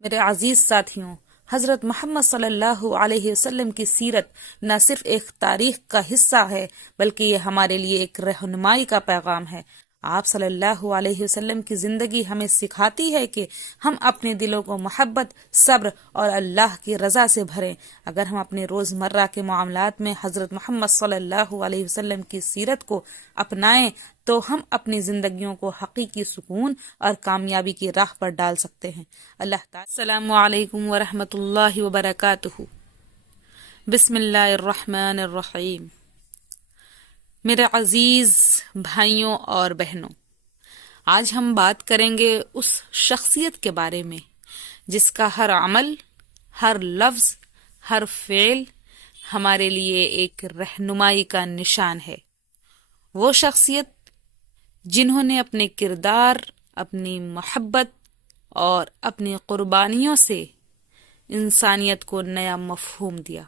میرے عزیز ساتھیوں، حضرت محمد صلی اللہ علیہ وسلم کی سیرت نہ صرف ایک تاریخ کا حصہ ہے بلکہ یہ ہمارے لیے ایک رہنمائی کا پیغام ہے۔ آپ صلی اللہ علیہ وسلم کی زندگی ہمیں سکھاتی ہے کہ ہم اپنے دلوں کو محبت، صبر اور اللہ کی رضا سے بھریں۔ اگر ہم اپنے روزمرہ کے معاملات میں حضرت محمد صلی اللہ علیہ وسلم کی سیرت کو اپنائیں تو ہم اپنی زندگیوں کو حقیقی سکون اور کامیابی کی راہ پر ڈال سکتے ہیں۔ اللہ تعالی۔ السلام علیکم ورحمۃ اللہ وبرکاتہ۔ بسم اللہ الرحمن الرحیم۔ میرے عزیز بھائیوں اور بہنوں، آج ہم بات کریں گے اس شخصیت کے بارے میں جس کا ہر عمل، ہر لفظ، ہر فعل ہمارے لیے ایک رہنمائی کا نشان ہے۔ وہ شخصیت جنہوں نے اپنے کردار، اپنی محبت اور اپنی قربانیوں سے انسانیت کو نیا مفہوم دیا۔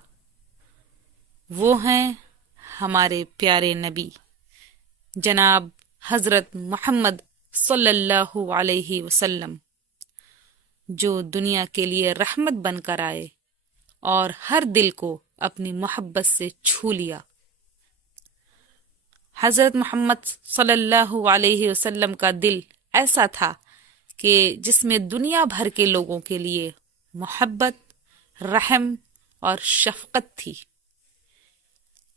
وہ ہیں ہمارے پیارے نبی جناب حضرت محمد صلی اللہ علیہ وسلم، جو دنیا کے لیے رحمت بن کر آئے اور ہر دل کو اپنی محبت سے چھو لیا۔ حضرت محمد صلی اللہ علیہ وسلم کا دل ایسا تھا کہ جس میں دنیا بھر کے لوگوں کے لیے محبت، رحم اور شفقت تھی۔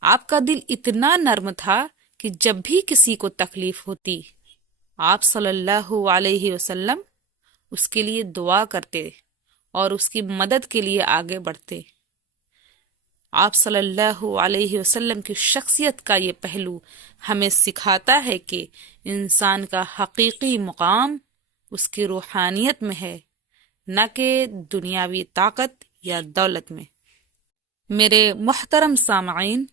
آپ کا دل اتنا نرم تھا کہ جب بھی کسی کو تکلیف ہوتی، آپ صلی اللہ علیہ وسلم اس کے لیے دعا کرتے اور اس کی مدد کے لیے آگے بڑھتے۔ آپ صلی اللہ علیہ وسلم کی شخصیت کا یہ پہلو ہمیں سکھاتا ہے کہ انسان کا حقیقی مقام اس کی روحانیت میں ہے، نہ کہ دنیاوی طاقت یا دولت میں۔ میرے محترم سامعین،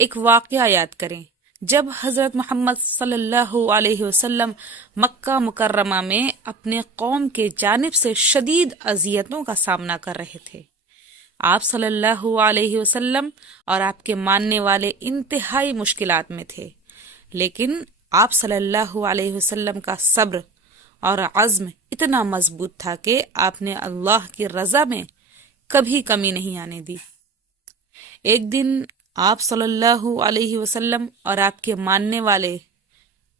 ایک واقعہ یاد کریں۔ جب حضرت محمد صلی اللہ علیہ وسلم مکہ مکرمہ میں اپنے قوم کے جانب سے شدید اذیتوں کا سامنا کر رہے تھے، آپ صلی اللہ علیہ وسلم اور آپ کے ماننے والے انتہائی مشکلات میں تھے، لیکن آپ صلی اللہ علیہ وسلم کا صبر اور عزم اتنا مضبوط تھا کہ آپ نے اللہ کی رضا میں کبھی کمی نہیں آنے دی۔ ایک دن آپ صلی اللہ علیہ وسلم اور آپ کے ماننے والے،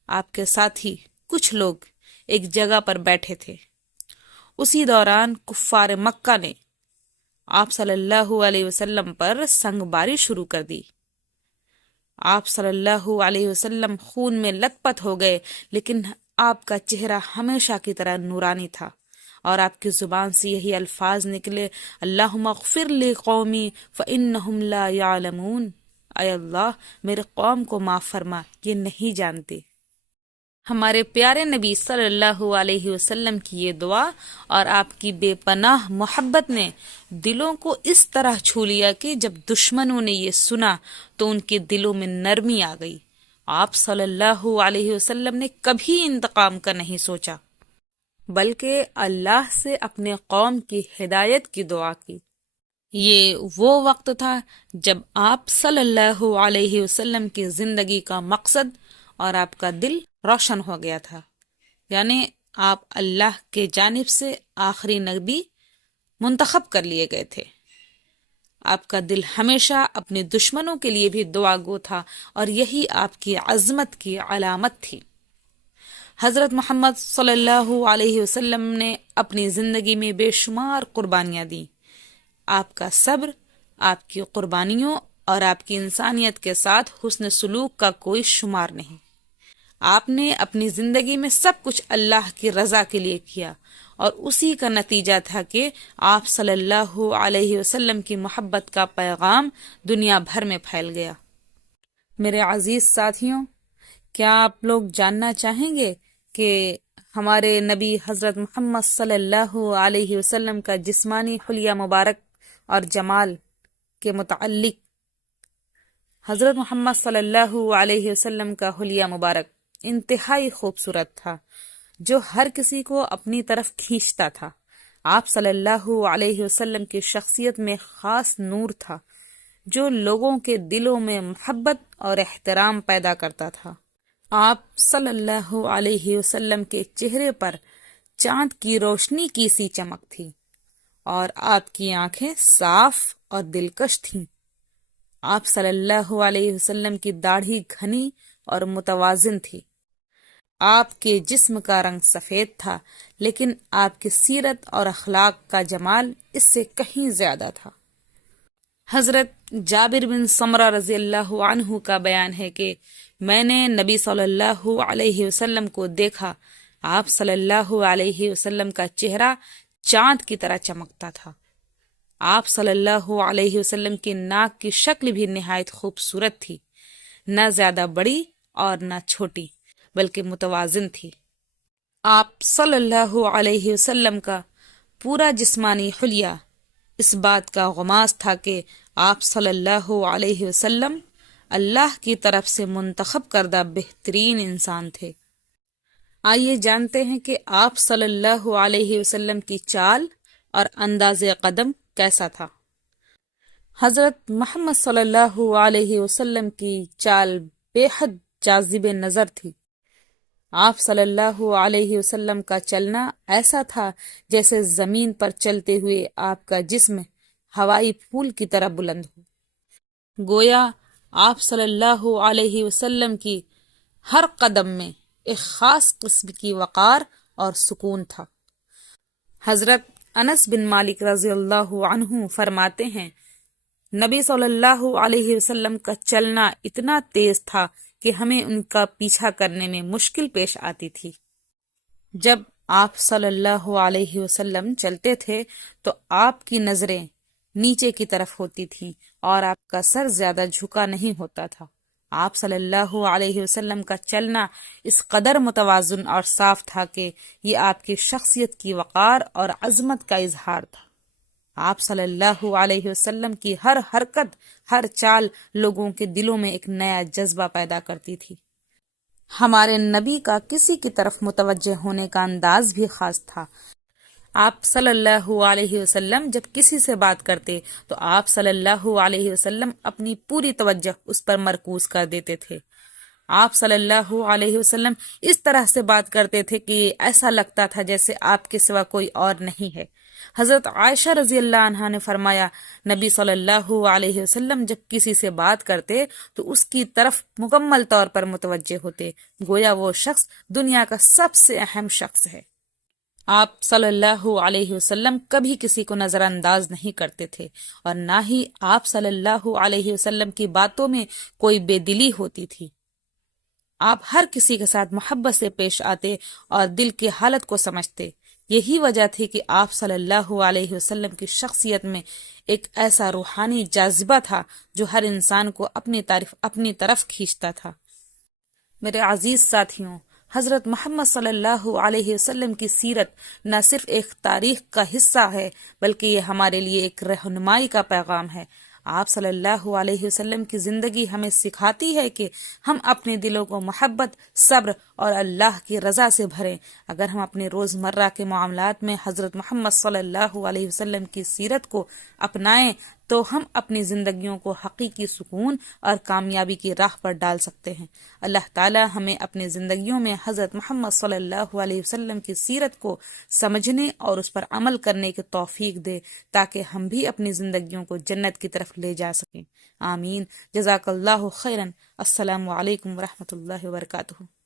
آپ کے ساتھی کچھ لوگ ایک جگہ پر بیٹھے تھے۔ اسی دوران کفار مکہ نے آپ صلی اللہ علیہ وسلم پر سنگ باری شروع کر دی۔ آپ صلی اللہ علیہ وسلم خون میں لت پت ہو گئے، لیکن آپ کا چہرہ ہمیشہ کی طرح نورانی تھا اور آپ کی زبان سے یہی الفاظ نکلے: اللہم اغفر لی قومی فانہم لا یعلمون۔ اے اللہ، میرے قوم کو معاف فرما، یہ نہیں جانتے۔ ہمارے پیارے نبی صلی اللہ علیہ وسلم کی یہ دعا اور آپ کی بے پناہ محبت نے دلوں کو اس طرح چھو لیا کہ جب دشمنوں نے یہ سنا تو ان کے دلوں میں نرمی آ گئی۔ آپ صلی اللہ علیہ وسلم نے کبھی انتقام کا نہیں سوچا، بلکہ اللہ سے اپنے قوم کی ہدایت کی دعا کی۔ یہ وہ وقت تھا جب آپ صلی اللہ علیہ وسلم کی زندگی کا مقصد اور آپ کا دل روشن ہو گیا تھا، یعنی آپ اللہ کے جانب سے آخری نبی منتخب کر لیے گئے تھے۔ آپ کا دل ہمیشہ اپنے دشمنوں کے لیے بھی دعا گو تھا اور یہی آپ کی عظمت کی علامت تھی۔ حضرت محمد صلی اللہ علیہ وسلم نے اپنی زندگی میں بے شمار قربانیاں دیں۔ آپ کا صبر، آپ کی قربانیوں اور آپ کی انسانیت کے ساتھ حسن سلوک کا کوئی شمار نہیں۔ آپ نے اپنی زندگی میں سب کچھ اللہ کی رضا کے لیے کیا اور اسی کا نتیجہ تھا کہ آپ صلی اللہ علیہ وسلم کی محبت کا پیغام دنیا بھر میں پھیل گیا۔ میرے عزیز ساتھیوں، کیا آپ لوگ جاننا چاہیں گے کہ ہمارے نبی حضرت محمد صلی اللہ علیہ وسلم کا جسمانی حلیہ مبارک اور جمال کے متعلق؟ حضرت محمد صلی اللہ علیہ وسلم کا حلیہ مبارک انتہائی خوبصورت تھا، جو ہر کسی کو اپنی طرف کھینچتا تھا۔ آپ صلی اللہ علیہ وسلم کی شخصیت میں خاص نور تھا جو لوگوں کے دلوں میں محبت اور احترام پیدا کرتا تھا۔ آپ صلی اللہ علیہ وسلم کے چہرے پر چاند کی روشنی کی سی چمک تھی۔ اور آپ کی آنکھیں صاف اور دلکش تھیں۔ آپ صلی اللہ علیہ وسلم کی داڑھی گھنی اور متوازن تھی۔ آپ کے جسم کا رنگ سفید تھا، لیکن آپ کی سیرت اور اخلاق کا جمال اس سے کہیں زیادہ تھا۔ حضرت جابر بن سمرہ رضی اللہ عنہ کا بیان ہے کہ میں نے نبی صلی اللہ علیہ وسلم کو دیکھا۔ آپ صلی اللہ علیہ وسلم کا چہرہ چاند کی طرح چمکتا تھا۔ آپ صلی اللہ علیہ وسلم کی ناک کی شکل بھی نہایت خوبصورت تھی، نہ زیادہ بڑی اور نہ چھوٹی، بلکہ متوازن تھی۔ آپ صلی اللہ علیہ وسلم کا پورا جسمانی حلیہ اس بات کا غماز تھا کہ آپ صلی اللہ علیہ وسلم اللہ کی طرف سے منتخب کردہ بہترین انسان تھے۔ آئیے جانتے ہیں کہ آپ صلی اللہ علیہ وسلم کی چال اور انداز قدم کیسا تھا۔ حضرت محمد صلی اللہ علیہ وسلم کی چال بے حد جاذب نظر تھی۔ آپ صلی اللہ علیہ وسلم کا چلنا ایسا تھا جیسے زمین پر چلتے ہوئے آپ کا جسم ہوائی پھول کی طرح بلند ہو۔ گویا آپ صلی اللہ علیہ وسلم کی ہر قدم میں ایک خاص قسم کی وقار اور سکون تھا۔ حضرت انس بن مالک رضی اللہ عنہ فرماتے ہیں، نبی صلی اللہ علیہ وسلم کا چلنا اتنا تیز تھا کہ ہمیں ان کا پیچھا کرنے میں مشکل پیش آتی تھی۔ جب آپ صلی اللہ علیہ وسلم چلتے تھے تو آپ کی نظریں نیچے کی طرف ہوتی تھیں اور آپ کا سر زیادہ جھکا نہیں ہوتا تھا۔ آپ صلی اللہ علیہ وسلم کا چلنا اس قدر متوازن اور صاف تھا کہ یہ آپ کی شخصیت کی وقار اور عظمت کا اظہار تھا۔ آپ صلی اللہ علیہ وسلم کی ہر حرکت، ہر چال لوگوں کے دلوں میں ایک نیا جذبہ پیدا کرتی تھی۔ ہمارے نبی کا کسی کی طرف متوجہ ہونے کا انداز بھی خاص تھا۔ آپ صلی اللہ علیہ وسلم جب کسی سے بات کرتے تو آپ صلی اللہ علیہ وسلم اپنی پوری توجہ اس پر مرکوز کر دیتے تھے۔ آپ صلی اللہ علیہ وسلم اس طرح سے بات کرتے تھے کہ ایسا لگتا تھا جیسے آپ کے سوا کوئی اور نہیں ہے۔ حضرت عائشہ رضی اللہ عنہا نے فرمایا، نبی صلی اللہ علیہ وسلم جب کسی سے بات کرتے تو اس کی طرف مکمل طور پر متوجہ ہوتے، گویا وہ شخص دنیا کا سب سے اہم شخص ہے۔ آپ صلی اللہ علیہ وسلم کبھی کسی کو نظر انداز نہیں کرتے تھے، اور نہ ہی آپ صلی اللہ علیہ وسلم کی باتوں میں کوئی بے دلی ہوتی تھی۔ آپ ہر کسی کے ساتھ محبت سے پیش آتے اور دل کی حالت کو سمجھتے۔ یہی وجہ تھی کہ آپ صلی اللہ علیہ وسلم کی شخصیت میں ایک ایسا روحانی جاذبہ تھا جو ہر انسان کو اپنی طرف کھینچتا تھا۔ میرے عزیز ساتھیوں، حضرت محمد صلی اللہ علیہ وسلم کی سیرت نہ صرف ایک تاریخ کا حصہ ہے، بلکہ یہ ہمارے لیے ایک رہنمائی کا پیغام ہے۔ آپ صلی اللہ علیہ وسلم کی زندگی ہمیں سکھاتی ہے کہ ہم اپنے دلوں کو محبت، صبر اور اللہ کی رضا سے بھریں۔ اگر ہم اپنے روزمرہ کے معاملات میں حضرت محمد صلی اللہ علیہ وسلم کی سیرت کو اپنائیں تو ہم اپنی زندگیوں کو حقیقی سکون اور کامیابی کی راہ پر ڈال سکتے ہیں۔ اللہ تعالی ہمیں اپنی زندگیوں میں حضرت محمد صلی اللہ علیہ وسلم کی سیرت کو سمجھنے اور اس پر عمل کرنے کی توفیق دے تاکہ ہم بھی اپنی زندگیوں کو جنت کی طرف لے جا سکیں۔ آمین۔ جزاک اللہ خیرا۔ السلام علیکم ورحمۃ اللہ وبرکاتہ۔